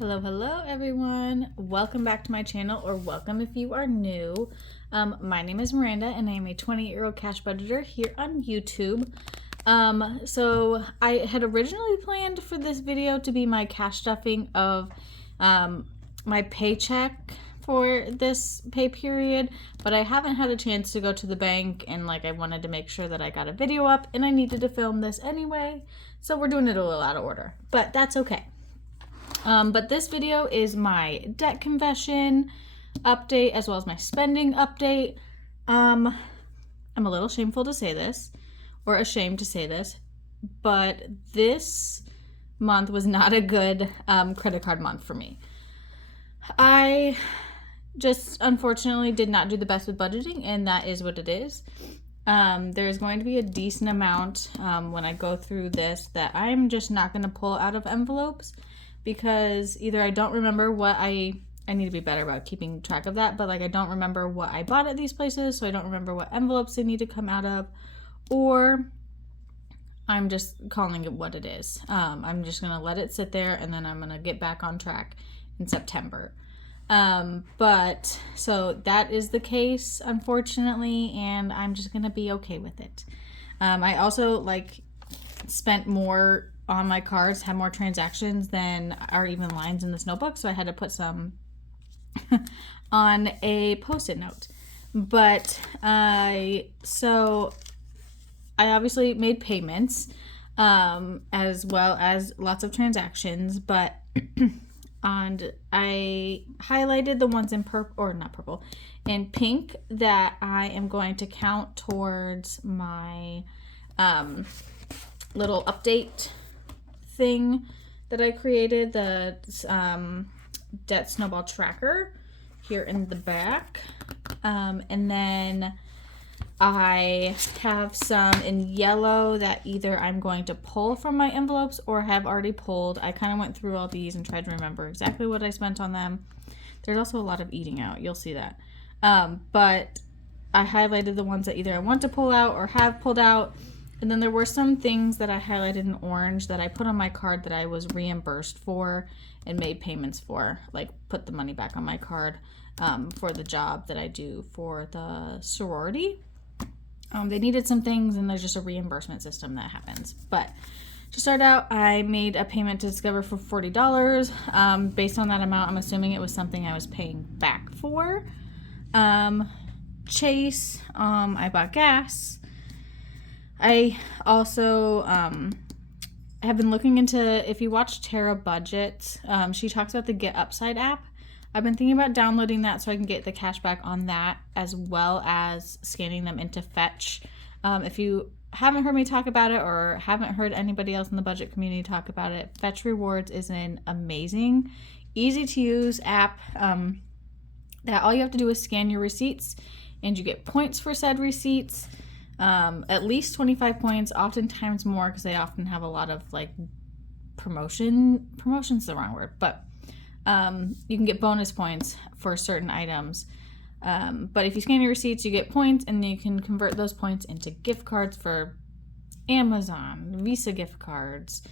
Hello everyone. Welcome back to my channel, or welcome if you are new. My name is Miranda and I am a 28-year-old cash budgeter here on YouTube. So I had originally planned for this video to be my cash stuffing of my paycheck for this pay period, but I haven't had a chance to go to the bank, and I wanted to make sure that I got a video up, and I needed to film this anyway, so we're doing it a little out of order, but that's okay. But this video is my debt confession update as well as my spending update. I'm a little shameful to say this, or ashamed to say this, but this month was not a good credit card month for me. I just unfortunately did not do the best with budgeting, and that is what it is. There's going to be a decent amount when I go through this that I'm just not going to pull out of envelopes, because either I don't remember what I need to be better about keeping track of that, but I don't remember what I bought at these places, so I don't remember what envelopes they need to come out of, or I'm just calling it what it is. I'm just going to let it sit there, and then I'm going to get back on track in September. But so that is the case, unfortunately, and I'm just going to be okay with it. I also spent more on my cards, had more transactions than are even lines in this notebook, so I had to put some on a post-it note. But I obviously made payments as well as lots of transactions, but and I highlighted the ones in in pink that I am going to count towards my little update thing that I created, the debt snowball tracker here in the back, and then I have some in yellow that either I'm going to pull from my envelopes or have already pulled. I kind of went through all these and tried to remember exactly what I spent on them. There's also a lot of eating out, you'll see that, but I highlighted the ones that either I want to pull out or have pulled out. And then there were some things that I highlighted in orange that I put on my card that I was reimbursed for and made payments for, put the money back on my card for the job that I do for the sorority. They needed some things, and there's just a reimbursement system that happens. But to start out, I made a payment to Discover for $40. Based on that amount, I'm assuming it was something I was paying back for. Chase, I bought gas. I also have been looking into, if you watch Tara Budget, she talks about the Get Upside app. I've been thinking about downloading that so I can get the cash back on that, as well as scanning them into Fetch. If you haven't heard me talk about it, or haven't heard anybody else in the budget community talk about it, Fetch Rewards is an amazing, easy to use app that all you have to do is scan your receipts, and you get points for said receipts. At least 25 points, oftentimes more, because they often have a lot of promotion's the wrong word, but you can get bonus points for certain items. But if you scan your receipts, you get points, and you can convert those points into gift cards for Amazon, Visa gift cards,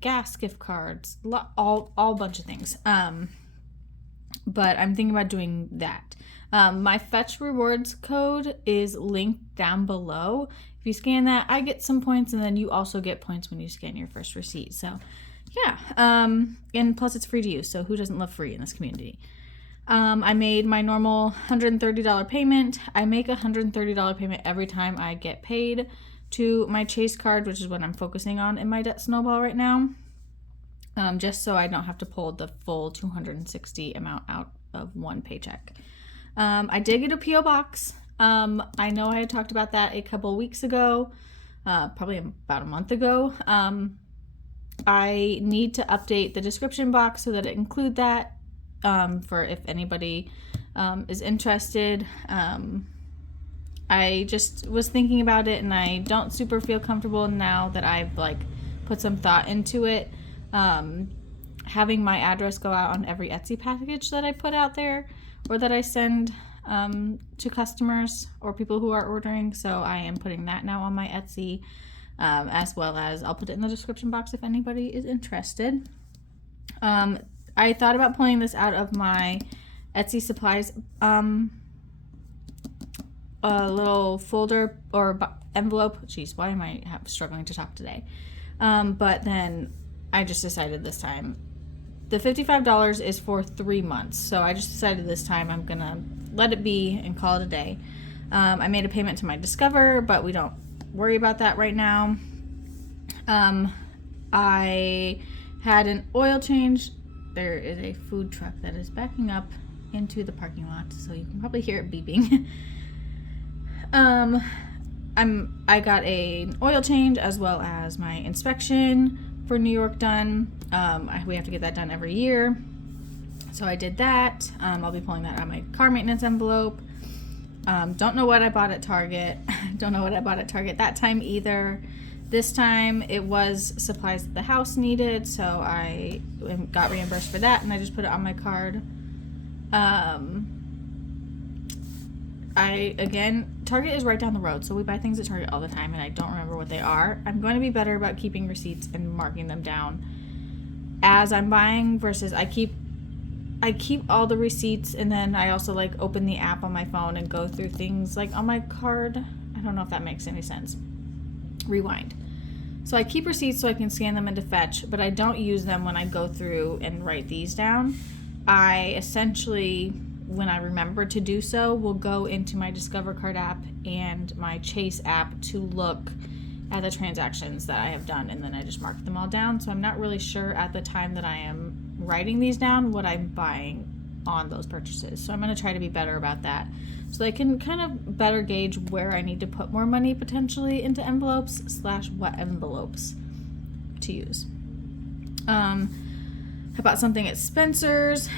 gas gift cards, all bunch of things. But I'm thinking about doing that. My Fetch Rewards code is linked down below. If you scan that, I get some points, and then you also get points when you scan your first receipt. So, yeah. And plus, it's free to use, so who doesn't love free in this community? I made my normal $130 payment. I make a $130 payment every time I get paid to my Chase card, which is what I'm focusing on in my debt snowball right now. Just so I don't have to pull the full $260 amount out of one paycheck. I did get a P.O. box. I know I had talked about that a couple weeks ago, probably about a month ago. I need to update the description box so that it include that for if anybody is interested. I just was thinking about it, and I don't super feel comfortable now that I've put some thought into it. Having my address go out on every Etsy package that I put out there, or that I send to customers or people who are ordering. So I am putting that now on my Etsy, as well as I'll put it in the description box if anybody is interested. I thought about pulling this out of my Etsy supplies a little folder or envelope. Jeez, why am I struggling to talk today? But then I just decided this time the $55 is for 3 months. So I just decided this time I'm going to let it be and call it a day. I made a payment to my Discover, but we don't worry about that right now. I had an oil change. There is a food truck that is backing up into the parking lot, so you can probably hear it beeping. I got an oil change as well as my inspection for New York done. We have to get that done every year, so I did that. I'll be pulling that out of my car maintenance envelope. Don't know what I bought at Target. Don't know what I bought at Target that time either. This time it was supplies that the house needed, so I got reimbursed for that, and I just put it on my card. Target is right down the road, so we buy things at Target all the time, and I don't remember what they are. I'm going to be better about keeping receipts and marking them down as I'm buying versus I keep all the receipts, and then I also like open the app on my phone and go through things like on my card. I don't know if that makes any sense. Rewind. So I keep receipts so I can scan them into Fetch, but I don't use them when I go through and write these down. I essentially, when I remember to do so, will go into my Discover Card app and my Chase app to look at the transactions that I have done, and then I just mark them all down. So I'm not really sure at the time that I am writing these down what I'm buying on those purchases. So I'm going to try to be better about that, so I can kind of better gauge where I need to put more money potentially into envelopes / what envelopes to use. I bought something at Spencer's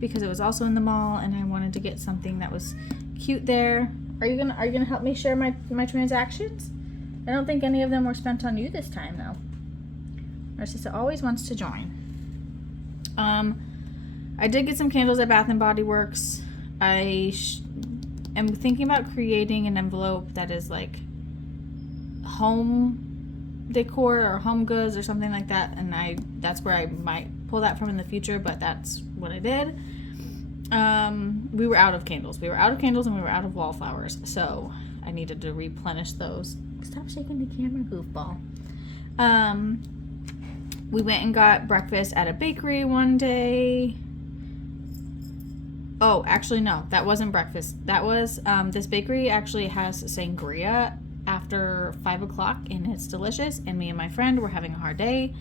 because it was also in the mall, and I wanted to get something that was cute there. Are you gonna help me share my transactions? I don't think any of them were spent on you this time though. Narcissa always wants to join. I did get some candles at Bath and Body Works. I am thinking about creating an envelope that is like home decor or home goods or something like that, and that's where I might pull that from in the future, but that's what I did. We were out of candles. And we were out of wallflowers, so I needed to replenish those. Stop shaking the camera, goofball. We went and got breakfast at a bakery one day. Oh, actually, no, that wasn't breakfast. That was, this bakery actually has sangria after 5 o'clock, and it's delicious. And me and my friend were having a hard day,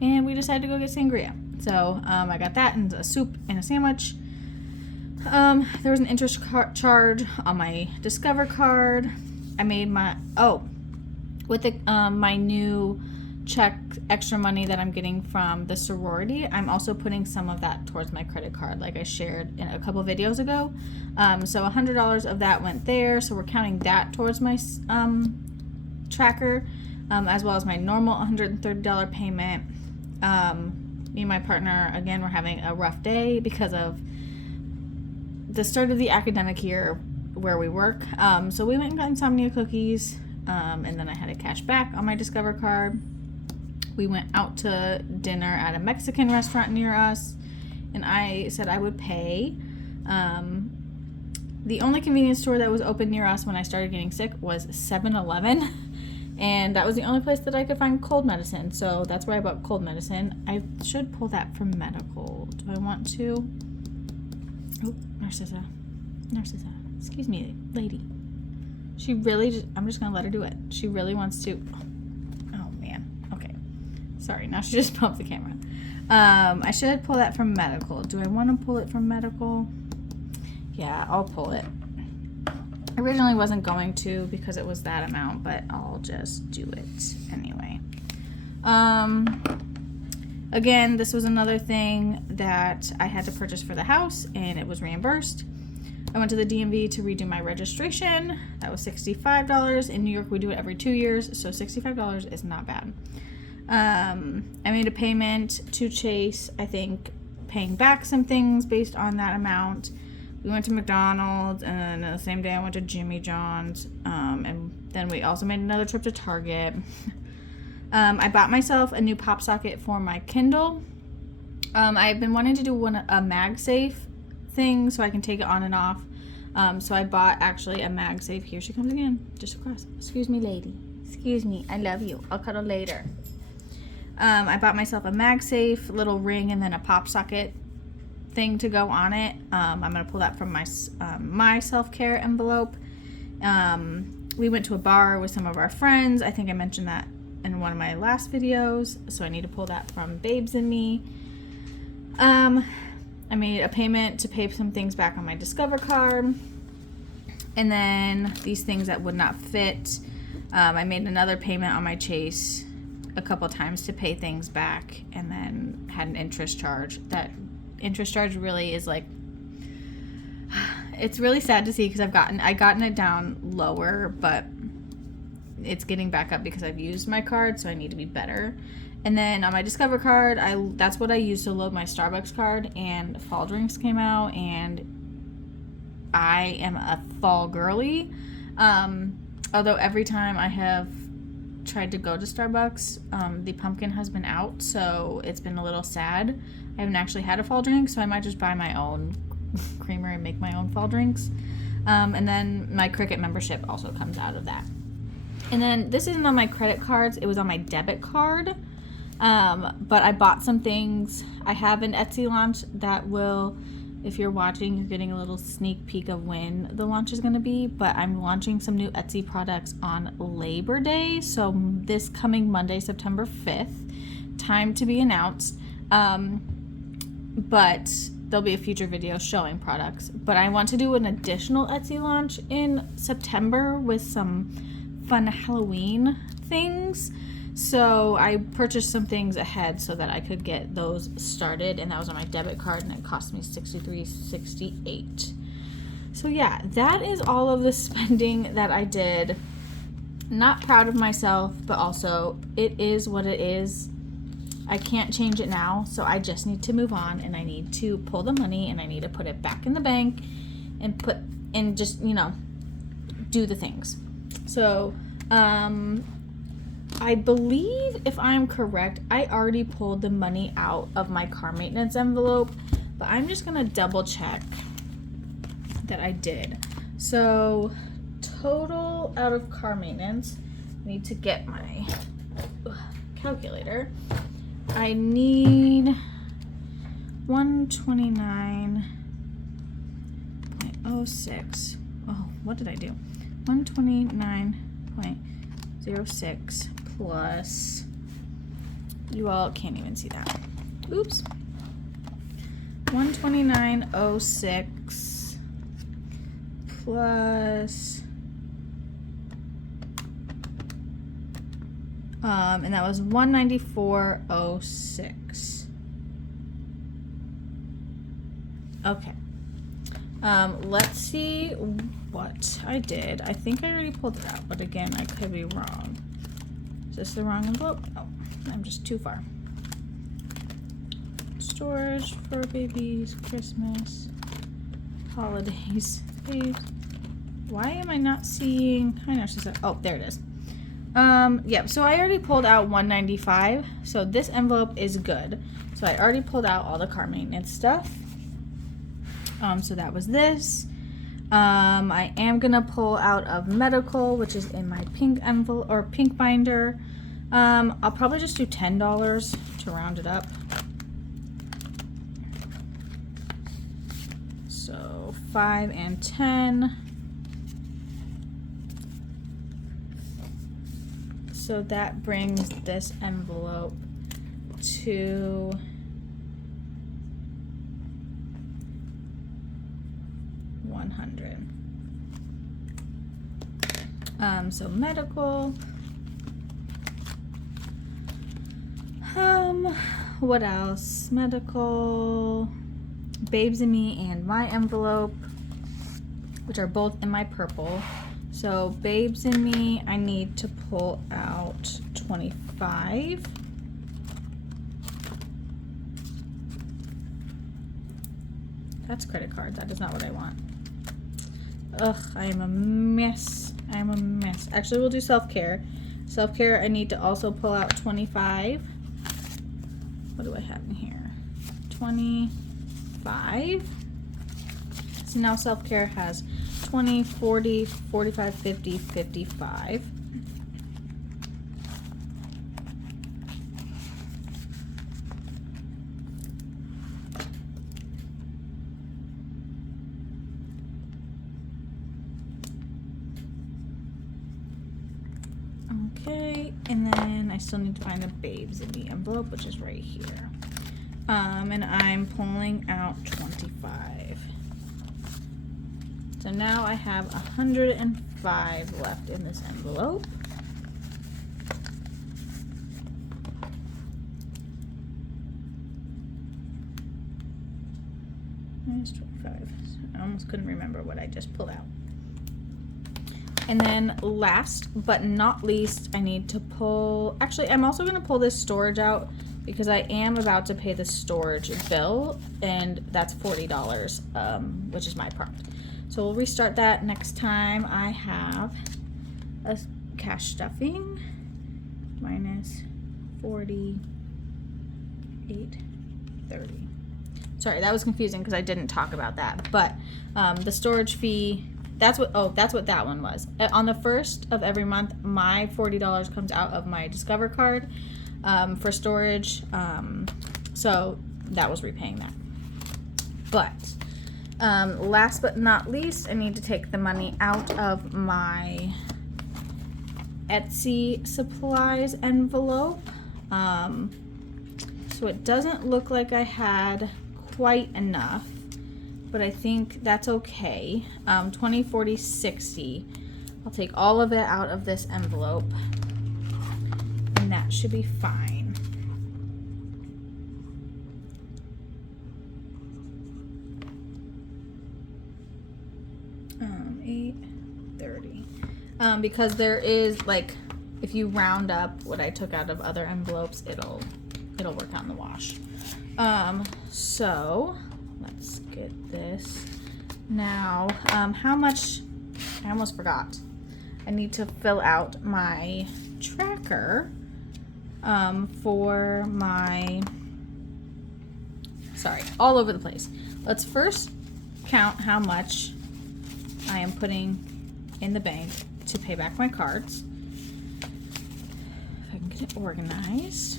and we decided to go get sangria. So, I got that and a soup and a sandwich. There was an interest charge on my Discover card. I made with the, my new check extra money that I'm getting from the sorority, I'm also putting some of that towards my credit card, like I shared in a couple videos ago. So $100 of that went there, so we're counting that towards my tracker, as well as my normal $130 payment. Me and my partner, again, we're having a rough day because of the start of the academic year where we work. So we went and got insomnia cookies, and then I had a cash back on my Discover card. We went out to dinner at a Mexican restaurant near us, and I said I would pay. The only convenience store that was open near us when I started getting sick was 7-Eleven, and that was the only place that I could find cold medicine, so that's where I bought cold medicine. I should pull that from medical. Do I want to? Oh, Narcissa, excuse me, lady. She really I'm just gonna let her do it. She really wants to. Sorry, now she just bumped the camera. I should pull that from medical. Do I want to pull it from medical? Yeah, I'll pull it. I originally wasn't going to because it was that amount, but I'll just do it anyway. Again, this was another thing that I had to purchase for the house, and it was reimbursed. I went to the DMV to redo my registration. That was $65. In New York, we do it every 2 years, so $65 is not bad. I made a payment to Chase, I think, paying back some things based on that amount. We went to McDonald's, and then the same day I went to Jimmy John's, and then we also made another trip to Target. I bought myself a new pop socket for my Kindle. I've been wanting to do a MagSafe thing so I can take it on and off. So I bought actually a MagSafe. Here she comes again, just across. Excuse me, lady. Excuse me. I love you. I'll cuddle later. I bought myself a MagSafe little ring and then a pop socket thing to go on it. I'm gonna pull that from my self-care envelope. We went to a bar with some of our friends. I think I mentioned that in one of my last videos, so I need to pull that from Babes and Me. I made a payment to pay some things back on my Discover card, and then these things that would not fit, I made another payment on my Chase a couple times to pay things back, and then had an interest charge. That interest charge really is like, it's really sad to see because I gotten it down lower, but it's getting back up because I've used my card, so I need to be better. And then on my Discover card, that's what I used to load my Starbucks card, and fall drinks came out, and I am a fall girly. Although every time I have tried to go to Starbucks, the pumpkin has been out, so it's been a little sad. I haven't actually had a fall drink, so I might just buy my own creamer and make my own fall drinks. And then my Cricket membership also comes out of that. And then this isn't on my credit cards, it was on my debit card. But I bought some things. I have an Etsy launch that will, if you're watching, you're getting a little sneak peek of when the launch is going to be, but I'm launching some new Etsy products on Labor Day, so this coming Monday, September 5th, time to be announced. But there'll be a future video showing products, but I want to do an additional Etsy launch in September with some fun Halloween things. So I purchased some things ahead so that I could get those started, and that was on my debit card, and it cost me $63.68. So yeah, that is all of the spending that I did. Not proud of myself, but also it is what it is. I can't change it now, so I just need to move on, and I need to pull the money, and I need to put it back in the bank and just, do the things. So, I believe, if I'm correct, I already pulled the money out of my car maintenance envelope, but I'm just going to double check that I did. So, total out of car maintenance, I need to get my calculator. I need 129.06. Oh, what did I do? 129.06 plus, you all can't even see that. Oops. 129.06 plus, and that was 194.06. Okay. Let's see what I did. I think I already pulled it out, but again, I could be wrong. Is this the wrong envelope? Oh, I'm just too far. Storage for babies, Christmas, holidays, babes. Why am I not seeing? Hi, Narcissa. Oh, there it is. Yeah, so I already pulled out 195, so this envelope is good. So I already pulled out all the car maintenance stuff. So that was this. I am gonna pull out of medical, which is in my pink envelope or pink binder. I'll probably just do $10 to round it up. So 5 and 10. So that brings this envelope to $100. So medical. What else? Medical, Babes and Me, and my envelope, which are both in my purple. So Babes and Me, I need to pull out 25. That's credit card. That is not what I want. Ugh, I am a mess. I am a mess. Actually, we'll do self-care. Self-care, I need to also pull out 25. what do I have in here? 25. So now self-care has 20, 40, 45, 50, 55. Okay, and then I still need to find a babes in the envelope, which is right here. And I'm pulling out 25. So now I have 105 left in this envelope. Minus 25. I almost couldn't remember what I just pulled out. And then last but not least, I need to pull, actually I'm also going to pull this storage out because I am about to pay the storage bill, and that's $40, which is my part. So we'll restart that next time. I have a cash stuffing minus 48.30. Sorry, that was confusing because I didn't talk about that, but the storage fee, that's what that one was. On the 1st of every month, my $40 comes out of my Discover card for storage. So that was repaying that. But last but not least, I need to take the money out of my Etsy supplies envelope. So it doesn't look like I had quite enough, but I think that's okay. 20, 40, 60. I'll take all of it out of this envelope, and that should be fine. 830. Because there is, like, if you round up what I took out of other envelopes, it'll work out in the wash. So let's get this. Now, how much, I almost forgot. I need to fill out my tracker for my, sorry, all over the place. Let's first count how much I am putting in the bank to pay back my cards. If I can get it organized.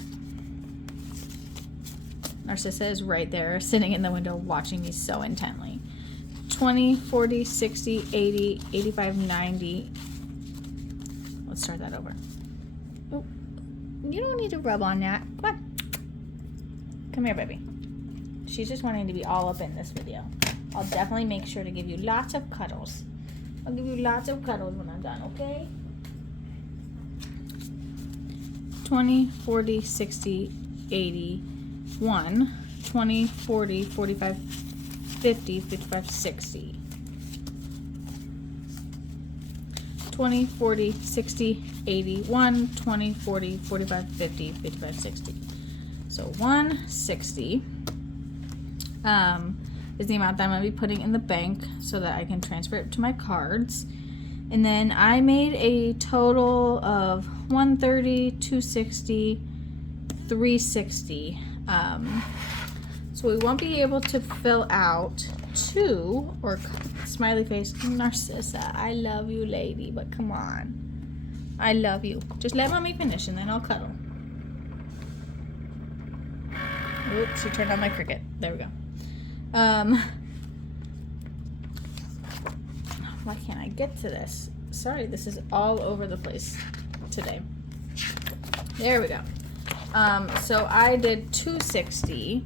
Narcissa is right there sitting in the window watching me so intently. 20, 40, 60, 80, 85, 90. Let's start that over. Oh, you don't need to rub on that. Come on. Come here, baby. She's just wanting to be all up in this video. I'll definitely make sure to give you lots of cuddles. I'll give you lots of cuddles when I'm done, okay? 20, 40, 60, 80, 1, 20, 40, 45, 50, 55, 60. 20, 40, 60, 80, 1, 20, 40, 45, 50, 55, 60. So 160 is the amount that I'm going to be putting in the bank so that I can transfer it to my cards. And then I made a total of 130, 260, 360. So we won't be able to fill out two, or smiley face, Narcissa, I love you, lady, but come on. I love you. Just let mommy finish and then I'll cuddle. Oops, she turned on my cricket. There we go. Why can't I get to this? Sorry, this is all over the place today. There we go. So I did 260,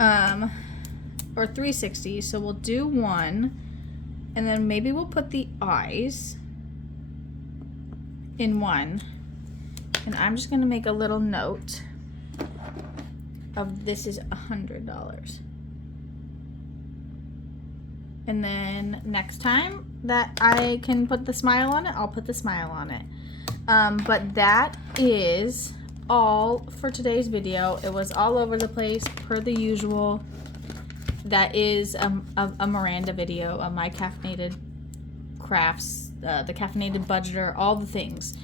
or 360, so we'll do one, and then maybe we'll put the eyes in one, and I'm just gonna make a little note of this is $100. And then next time that I can put the smile on it, I'll put the smile on it. But that is all for today's video. It was all over the place per the usual. That is a Myranda video of my caffeinated crafts, the caffeinated budgeter, all the things.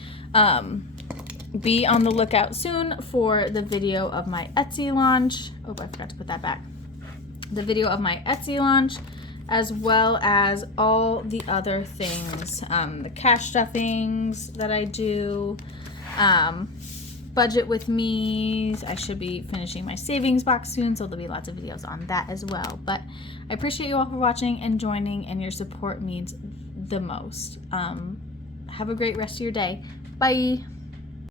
be on the lookout soon for the video of my Etsy launch. Oh, I forgot to put that back. The video of my Etsy launch, as well as all the other things, the cash stuffings that I do, budget with me. I should be finishing my savings box soon, so there'll be lots of videos on that as well. But I appreciate you all for watching and joining, and your support means the most. Have a great rest of your day. Bye.